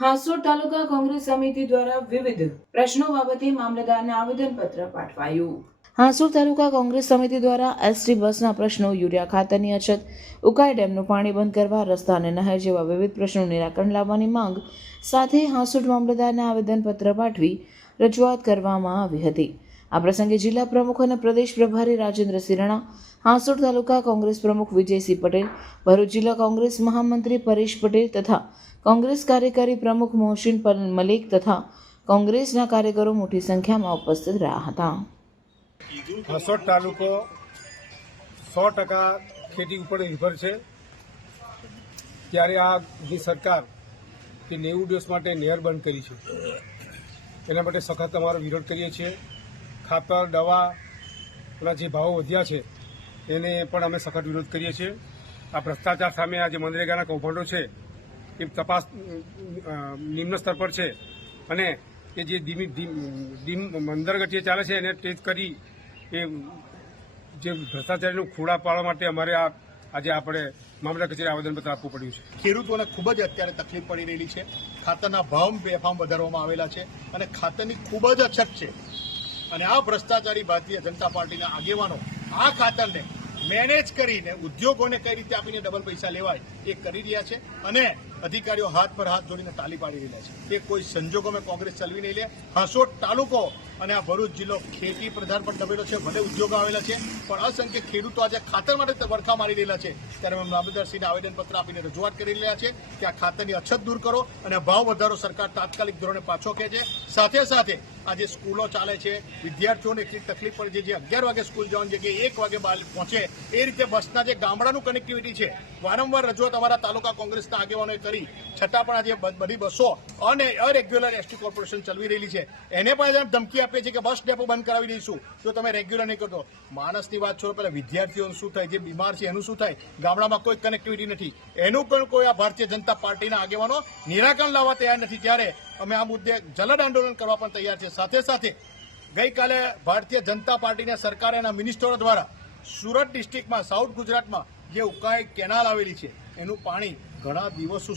હાંસોડ તાલુકા કોંગ્રેસ સમિતિ દ્વારા વિવિધ પ્રશ્નો બાબતે મામલતદારને આવેદનપત્ર પાઠવાયું। હાંસોડ તાલુકા કોંગ્રેસ સમિતિ દ્વારા એસટી બસના પ્રશ્નો, યુરિયા ખાતરની અછત, ઉકાઈ ડેમનું પાણી બંધ કરવા, રસ્તા અને નહેર જેવા વિવિધ પ્રશ્નોનું નિરાકરણ લાવવાની માંગ સાથે હાંસોડ મામલતદારને આવેદનપત્ર પાઠવી રજૂઆત કરવામાં આવી હતી। આ પ્રસંગે જિલ્લા પ્રમુખ અને પ્રદેશ પ્રભારી રાજેન્દ્રસિંહ રાણા, હાંસોડ તાલુકા કોંગ્રેસ પ્રમુખ વિજયસિંહ પટેલ, ભરૂચ જિલ્લા કોંગ્રેસ મહામંત્રી પરેશ પટેલ તથા કોંગ્રેસ કાર્યકારી પ્રમુખ મોહસિન મલિક તથા કોંગ્રેસના કાર્યકરો મોટી સંખ્યામાં ઉપસ્થિત રહ્યા હતા। હાંસોડ તાલુકો 100% ખેતી ઉપર નિર્ભર છે, ત્યારે આ જે સરકાર કે 90 દિવસ માટે નહેર બંધ કરી છે, એના માટે સખત અમારો વિરોધ કરીએ છીએ। ખાતર, દવાના જે ભાવો વધ્યા છે એને પણ અમે સખત વિરોધ કરીએ છીએ। આ ભ્રષ્ટાચાર સામે આ જે મનરેગાના કૌભાંડો છે એ તપાસ નિમ્ન સ્તર પર છે અને એ જે મંદરગતિએ ચાલે છે એને ટેસ્ટ કરી એ જે ભ્રષ્ટાચારીનું ખોળા પાડવા માટે અમારે આજે આપણે મામલતદાર કચેરી આવેદનપત્ર આપવું પડ્યું છે। ખેડૂતોને ખૂબ જ અત્યારે તકલીફ પડી રહેલી છે। ખાતરના ભાવ બેફામ વધારવામાં આવેલા છે અને ખાતરની ખૂબ જ અછત છે અને આ ભ્રષ્ટાચારી ભારતીય જનતા પાર્ટીના આગેવાનો આ ખાતરને મેનેજ કરીને ઉદ્યોગોને કઈ રીતે આપીને ડબલ પૈસા લેવાય એ કરી રહ્યા છે અને અધિકારીઓ હાથ પર હાથ જોડીને તાલી પાડી રહ્યા છે। એ કોઈ સંજોગોમાં કોંગ્રેસ ચલવી નહીં લે। હાંસોડ તાલુકો અને આ ભરૂચ જિલ્લો ખેતી પ્રધાન પણ દબેલો છે, ભલે ઉદ્યોગો આવેલા છે પણ અસંખ્ય ખેડૂતો આજે ખાતર માટે વરખા મારી રહેલા છે, ત્યારે અમે મામલતદારશ્રીને આવેદનપત્ર આપીને રજૂઆત કરી રહ્યા છે કે આ ખાતરની અછત દૂર કરો અને ભાવ વધારો સરકાર તાત્કાલિક ધોરણે પાછો ખેંચે। સાથે સાથે આ જે સ્કૂલો ચાલે છે, વિદ્યાર્થીઓને એટલી તકલીફ પડે છે, જે 11 વાગે સ્કૂલ જવાની જગ્યાએ 1 વાગે બહાર પહોંચે, એ રીતે બસના જે ગામડાનું કનેક્ટિવિટી છે વારંવાર રજૂઆત અમારા તાલુકા કોંગ્રેસના આગેવાનોએ કરી છતાં પણ આજે બધી બસો અને અરેગ્યુલર એસટી કોર્પોરેશન ચલાવી રહેલી છે, એને પણ ધમકી આપે છે કે બસ ડેપો બંધ કરાવી દઈશું જો તમે રેગ્યુલર નહીં કરતો। માણસની વાત છોડો, પહેલા વિદ્યાર્થીઓનું શું થાય, જે બીમાર છે એનું શું થાય, ગામડામાં કોઈ કનેક્ટિવિટી નથી, એનું પણ કોઈ આ ભારતીય જનતા પાર્ટીના આગેવાનો નિરાકરણ લાવવા તૈયાર નથી, ત્યારે અમે આ મુદ્દે જલદ આંદોલન કરવા પણ તૈયાર છે। સાથે સાથે ગઈકાલે ભારતીય જનતા પાર્ટીના સરકારના મિનિસ્ટરો દ્વારા સુરત ડિસ્ટ્રિક્ટમાં, સાઉથ ગુજરાતમાં જે ઉકાઈ કેનાલ આવેલી છે એનું પાણી ઘણા દિવસો